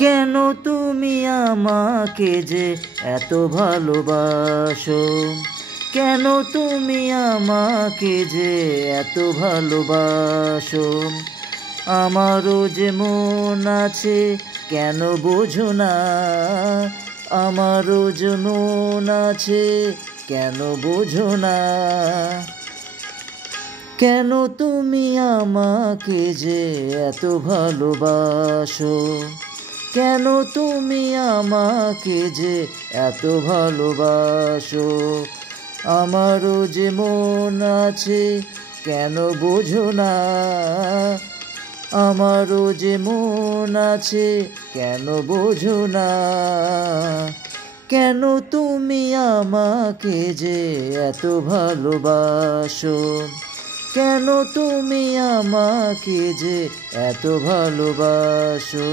কেন তুমি আমাকে যে এত ভালোবাসো, কেন তুমি আমাকে যে এত ভালোবাসো। আমারও যে মন আছে কেন বোঝো না, আমারও যে মন আছে কেন বোঝো না। কেন তুমি আমাকে যে এত ভালোবাসো, কেন তুমি আমাকে যে এত ভালোবাসো। আমারও যে মন আছে কেন বোঝো না, আমারও যে মন আছে কেন বোঝো না। কেন তুমি আমাকে যে এত ভালোবাসো, কেন তুমি আমাকে যে এত ভালোবাসো।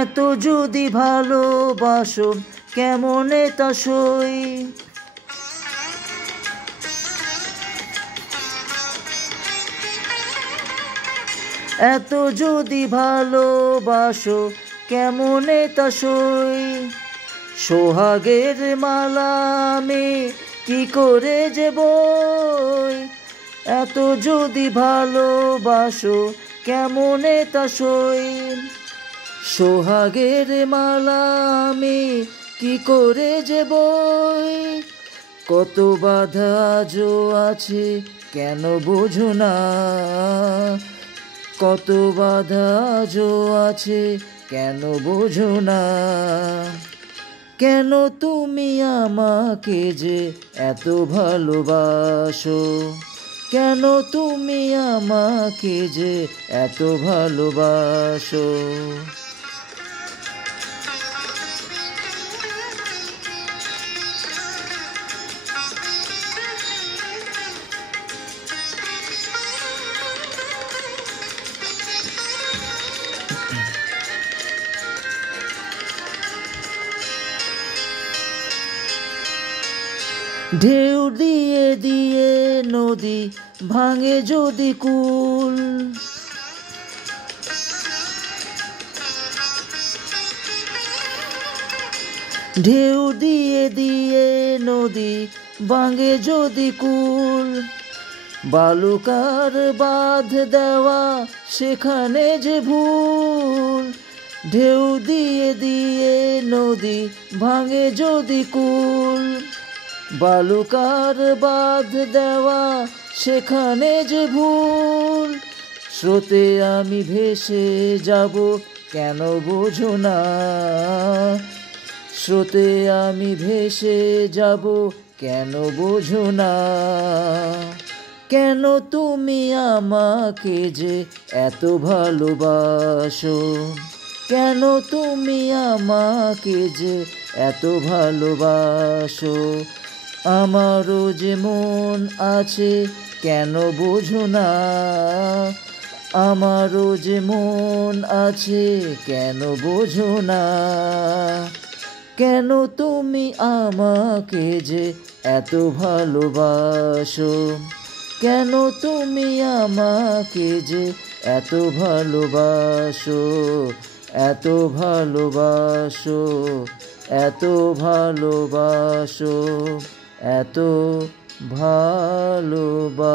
এত যদি ভালোবাসো কেমনে তা সই, এত যদি ভালোবাসো কেমনে তা সই। সোহাগের মালা আমি কি করে যে বই, এত যদি ভালোবাসো কেমনে তা সই। সোহাগের মালা আমি কি করে যে বই। কত বাধা আজও আছে কেন বোঝো না, কত বাধা আজও আছে কেন বোঝো না। কেন তুমি আমাকে যে এত ভালোবাসো, কেন তুমি আমাকে যে এত ভালোবাসো। ঢেউ দিয়ে দিয়ে নদী ভাঙে যদি কুল, ঢেউ দিয়ে দিয়ে নদী ভাঙে যদি কুল। বালুকার বাঁধ দেওয়া সেখানে যে ভুল, ঢেউ দিয়ে দিয়ে নদী ভাঙে যদি কুল। বালুকার বাঁধ দেওয়া সেখানে যে ভুল। স্রোতে আমি ভেসে যাব কেন বোঝো না, স্রোতে আমি ভেসে যাব কেন বোঝো না। কেন তুমি আমাকে যে এত ভালোবাসো, কেন তুমি আমাকে যে এত ভালোবাসো। আমারও যে মন আছে কেন বোঝো না, আমারও যে মন আছে কেন বোঝো না। কেন তুমি আমাকে যে এত ভালোবাসো, কেন তুমি আমাকে যে এত ভালোবাসো, এত ভালোবাসো, এত ভালোবাসো, এত ভালোবাসো।